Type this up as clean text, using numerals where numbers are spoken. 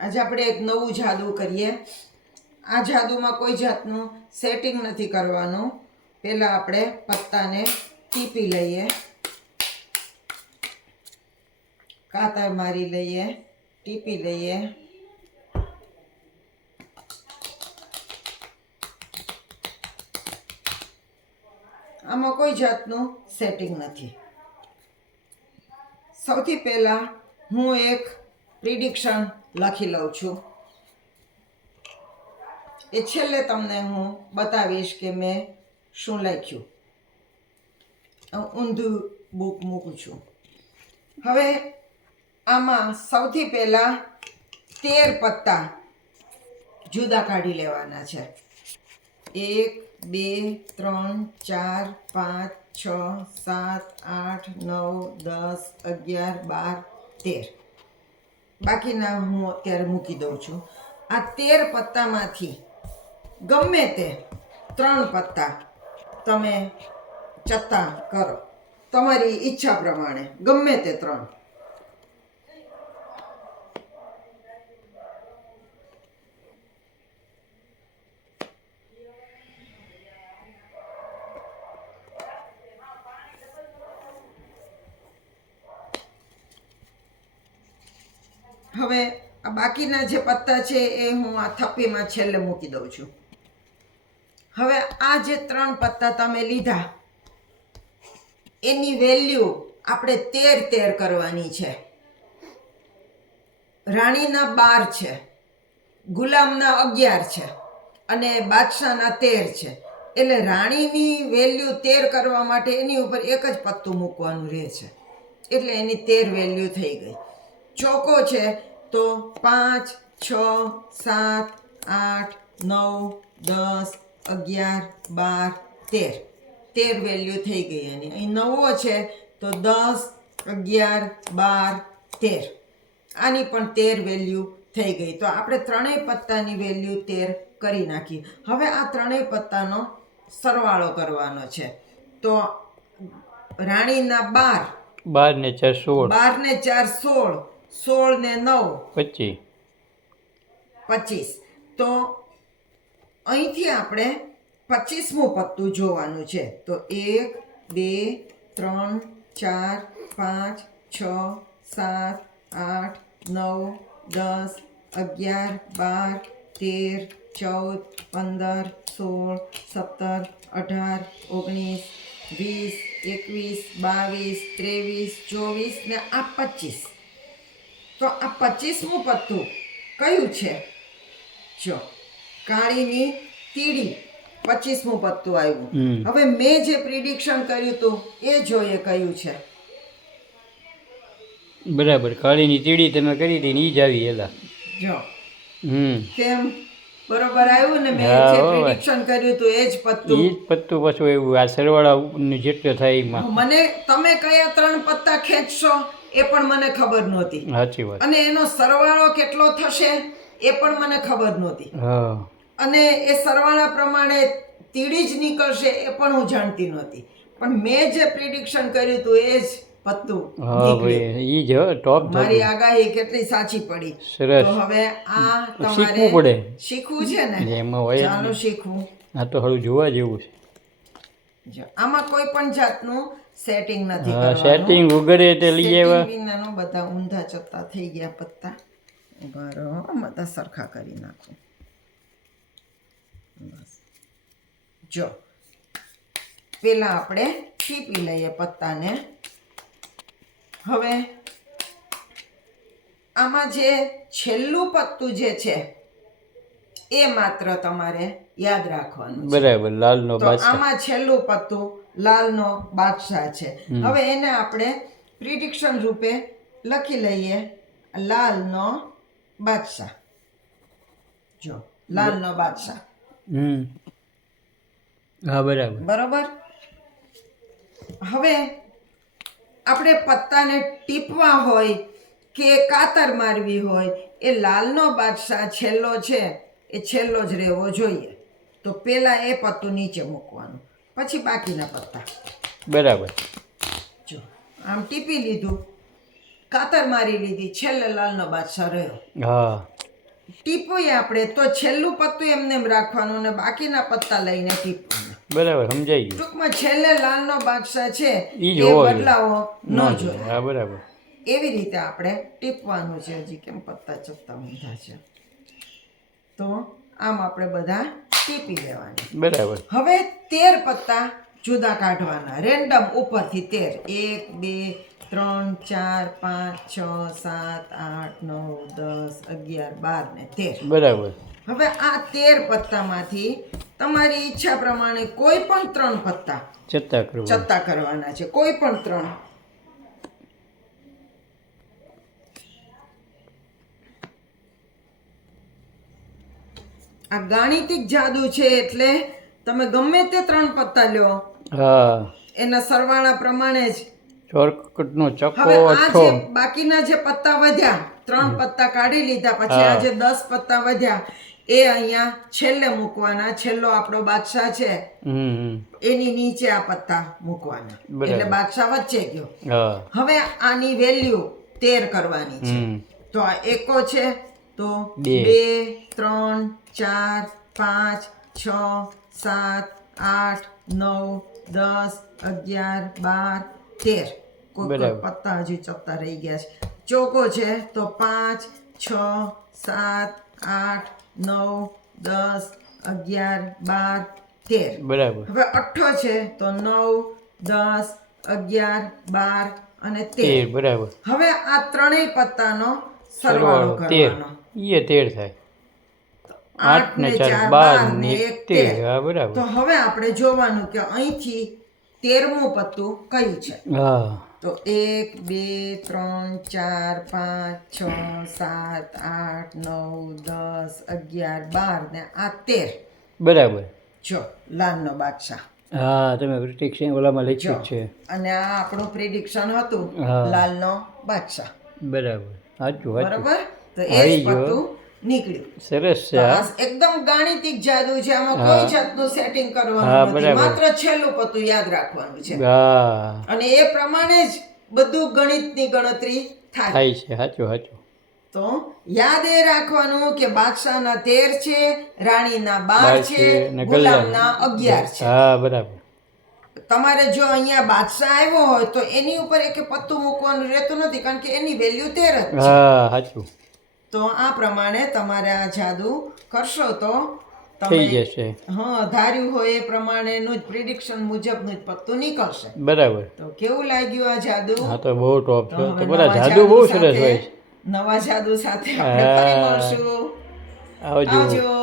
આજે આપણે એક નવું જાદુ કરીએ. આ જાદુમાં કોઈ જાતનું સેટિંગ નથી કરવાનું. પહેલાં આપણે પત્તાને ટીપી લઈએ, કાતર મારી લઈએ, ટીપી લઈએ. આમાં કોઈ જાતનું સેટિંગ નથી. સૌથી પહેલાં હું એક પ્રિડિક્શન લખી લઉં છું. એ છેલ્લે તમને હું બતાવીશ કે મેં શું લખ્યું. ઊંધું બુક મૂકું છું. હવે આમાં સૌથી પહેલાં 13 પત્તા જુદા કાઢી લેવાના છે. 1 2 3 4 5 6 7 8 9 10 11 12 13. બાકીના હું અત્યારે મૂકી દઉં છું. આ 13 પત્તામાંથી ગમે તે 3 પત્તા તમે ચત્તા કરો, તમારી ઈચ્છા પ્રમાણે ગમે તે 3. હવે આ બાકીના જે પત્તા છે એ હું આ થપ્પીમાં છેલ્લે મૂકી દઉં છું. હવે આ જે 3 પત્તા તમે લીધા એની વેલ્યુ આપણે 13 કરવાની છે. રાણીના 12 છે, ગુલામના 11 છે અને બાદશાહના 13 છે. એટલે રાણીની વેલ્યુ 13 કરવા માટે એની ઉપર એક જ પત્તું મૂકવાનું રહે છે. એટલે એની 13 વેલ્યુ થઈ ગઈ. ચોકો છે તો 5 6 7 8 9 10 11 12 13 વેલ્યુ થઈ ગઈ એની. અહીં નવો છે તો 10 11 12 13. આની પણ 13 વેલ્યુ થઈ ગઈ. તો આપણે ત્રણેય પત્તાની વેલ્યુ 13 કરી નાખી. હવે આ ત્રણેય પત્તાનો સરવાળો કરવાનો છે. તો રાણીના 12 12 ને 4 16, 12 ને 4 16, 16 ને 9 25. 25. તો અહીંથી આપણે 25મું પત્તું જોવાનું છે. તો 1 2 3 4 5 6 7 8 9 10 11 12 13 14 15 16 17 18 19 20 21 22 23 24 ને આ 25. તો આ 25મું પત્તું કયું છે? જો કાળીની તીડી 25મું પત્તું આવ્યું. હવે મેં જે પ્રિડિક્શન કર્યું હતું એ જોઈએ કયું છે. બરાબર, કાળીની તીડી તમે કરી હતી ને ઈ જ આવી એલા. જો કેમ બરોબર આવ્યું ને? મેં જે પ્રિડિક્શન કર્યું હતું એ જ પત્તું. ઈ જ પત્તું પાછું એવું. આ સરવાળા જેટલો થાય એમાં. મને તમે કયા 3 પત્તા ખેંચશો એ પણ મને ખબર નહોતી. સાચી વાત. અને એનો સરવાળો કેટલો થશે એ પણ મને ખબર નહોતી. હા. અને એ સરવાળા પ્રમાણે તીડી જ નીકળશે એ પણ હું જાણતી નહોતી. પણ મેં જે પ્રિડિક્શન કર્યું હતું એ જ પત્તું નીકળ્યું. ઈ જ ટોપ. મારી આગાહી કેટલી સાચી પડી. સરસ. તો હવે આ શીખવું પડે. શીખવું છે ને? એમાં હોય. ચાલો શીખવું. આ તો હળું જોવા જેવું છે. આમાં કોઈ પણ જાતનું સેટિંગ નથી કરવાનું. સેટિંગ વગર તે લઈ આવ્યા. વિનાનો બધા ઊંધા ચત્તા થઈ ગયા પત્તા. ઉભા રહો, બધા સરખા કરી નાખો. બસ જો પેલા આપણે ટીપી લઈએ પત્તાને. હવે આમાં જે છેલ્લું પત્તું જે છે એ માત્ર તમારે યાદ રાખવાનું છે. બરાબર, લાલનો બાદશાહ. આમાં છેલ્લું પત્તું લાલનો બાદશાહ છે. હવે એને આપણે પ્રિડિક્શન રૂપે લખી લઈએ, લાલનો બાદશાહ. જો લાલનો બાદશાહ. હા, બરાબર. બરોબર. હવે આપણે પત્તાને ટીપવા હોય કે કાતર મારવી હોય, એ લાલનો બાદશાહ છેલ્લો છે એ છેલ્લો જ રહેવો જોઈએ. તો પેલા એ પત્તું નીચે મૂકવાનું, પછી બાકીના પત્તા. બરાબર. જો આમ ટીપી લીધું, કાતર મારી લીધી, છેલ્લે લાલનો બાદશાહ રહ્યો. હા. ટીપવીએ આપણે તો છેલ્લું પત્તું એમને એમ રાખવાનું અને બાકીના પત્તા લઈને ટીપવાના. બરાબર સમજાઈ ગયું. ટૂંકમાં છેલ્લે લાલનો બાદશાહ છે ઈ જ એ હોવો જોઈએ. બદલાવો ન જોઈએ. હા બરાબર. એવી રીતે આપણે ટીપવાનું છે. હજી કેમ પત્તા ચપતા ઊંધા છે, તો આમ આપણે બધા ટીપી લેવાના. બરાબર. હવે 13 પત્તા જુદા કાઢવાના રેન્ડમ ઉપરથી. 13 1 2 3 4 5 6 7 8 9 10 11 12 ને 13. બરાબર. હવે આ 13 પત્તામાંથી તમારી ઈચ્છા પ્રમાણે કોઈ પણ 3 પત્તા ચત્તા કરવા. ચત્તા કરવાના છે. કોઈ પણ 3. આ ગાણિતિક જાદુ છે એટલે તમે ગમે તે 3 પત્તા લ્યો હા એના સરવાળા પ્રમાણે જ. ચોરકટનો ચક્કો હવે આ અઠ્ઠો. જે બાકીના જે પત્તા વધ્યા 3 પત્તા કાઢી લીધા પછી આ જે 10 પત્તા વધ્યા એ અહીંયા છેલ્લે મૂકવાના. છેલ્લો આપણો બાદશાહ છે એની નીચે આ પત્તા મૂકવાના. બરાબર. એટલે બાદશાહ વચ્ચે ગયો. હા હવે આની વેલ્યુ 13 કરવાની છે. તો આ એકો છે તો 2 3 4 5 6 7 8 9 10 11 12 13. કોઈ બરાબર. પત્તા હજી ચપતા રહી ગયા છે. ચોકો છે તો 5 6 7 8 9 10 11 12 13. બરાબર. હવે અઠ્ઠો છે તો 9 10 11 12 અને 13. બરાબર. હવે આ ત્રણેય પત્તાનો સરવાળો કરવાનો. ઈ 13 થાય. 8 ને 4 12 ને 1 13. હા બરાબર. તો હવે આપણે જોવાનું કે અહીંથી 13મું પત્તું કયું છે. હા તો 1 2 3 4 5 6 7 8 9 10 11 12 ને આ 13. બરાબર. જો લાલનો બાદશાહ. હા તમે પ્રિડિક્શન ઓલામાં લખ્યું જ છે. અને આ આપણું પ્રિડિક્શન હતું હા. લાલનો બાદશાહ. બરાબર. સાચું સાચું. બરાબર. તો એ જ આવી ગયો. પત્તું નીકળ્યું. સરસ છે તો આ. આ એકદમ ગાણિતિક જાદુ છે. આમાં હા. કોઈ જાતનું સેટિંગ હા, કરવાનું નથી. બરાબર. માત્ર છેલ્લું પત્તું યાદ રાખવાનું છે હા અને એ પ્રમાણે જ બધું ગણિતની ગણતરી થાય. થાય છે. સાચું સાચું. તો યાદ એ રાખવાનું કે બાદશાહના 13 છે, રાણીના 12 છે, ને ગુલામના 11 છે. હા બરાબર. તમારે જો અહીંયા બાદશાહ આવ્યો હોય તો એની ઉપર એક પત્તું મૂકવાનું રહેતું નથી કારણ કે એની વેલ્યુ 13 જ છે. હા સાચું. તો આ પ્રમાણે તમારે આ જાદુ કરશો તો થઈ જશે. હા ધાર્યું હોય એ પ્રમાણેનું જ પ્રિડિક્શન મુજબનું જ પત્તું નીકળશે. બરાબર. તો કેવું લાગ્યું આ જાદુ? હા તો બહુ ટોપ છે. હવે તો બધા નવા જાદુ બહુ સરસ સાથે- હોય છે. નવા જાદુ સાથે આપણે ફરી મળશું. આવજો. આવજો.